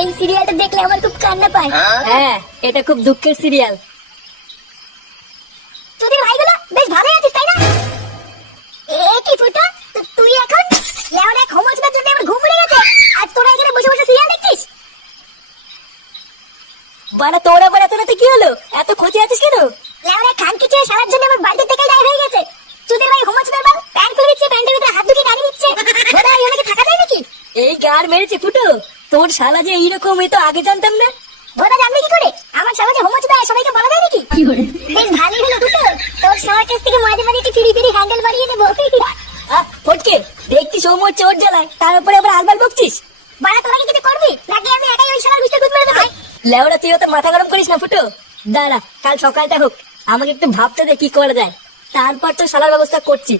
এই সিরিয়ালটা দেখলে আমার খুব কান্না পায়। হ্যাঁ, এটা খুব দুঃখের সিরিয়াল। তোদের ভাইগুলো বেশ ভালোই আছিস তাই না? এ কি ফুটো, তুই এখন লেওরা ঘুমোচ্ছিস জন্য আমার ঘুম উড়ে গেছে, আর তোরা এখানে বসে বসে সিরিয়াল দেখছিস? বাড়া তোর আবার এত রাতে কি হলো? এত খোঁজে আছিস কেন? লেওরা খানকি চেয়ে সারার জন্য আমার বাড়িতে থেকে যায় হয়ে গেছে। তোদের ভাই ঘুমোচ্ছে তোর বাল প্যান্ট খুলে দিচ্ছে, প্যান্টের ভিতরে হাত ঢুকিয়ে দাঁড়িয়ে দিচ্ছে। বোধহয় এই অনেকে থাকা যায় নাকি? এই গার মেরেছে ফুটো, তোর শালা যে এইরকম এ তো আগে জানতাম না। বোধহয় জানবি কি করে? আমার সমাজে ঘুমোচ্ছে দেয় সবাইকে বলা যায় নাকি? বেশ ভালোই হলো দুটো, তোর সবার কাছ থেকে মাঝে মাঝে একটু ফিরি ফিরি হ্যান্ডেল বাড়িয়ে নেবো। ফটকে দেখছি সৌম্য হচ্ছে ওর জ্বালায়, তার উপরে আবার আলবাল বকছিস। বাড়া তোরা কি কিছু করবি নাকি আমি একাই ওই শালার মিস্টার গুড মেরে দেবো? লেওরা তুই তো মাথা গরম করিস না ফুটো, দাঁড়া কাল সকালটা হোক, আমাকে একটু ভাবতে দে কি করা যায়, তারপর তো শালার ব্যবস্থা করছি।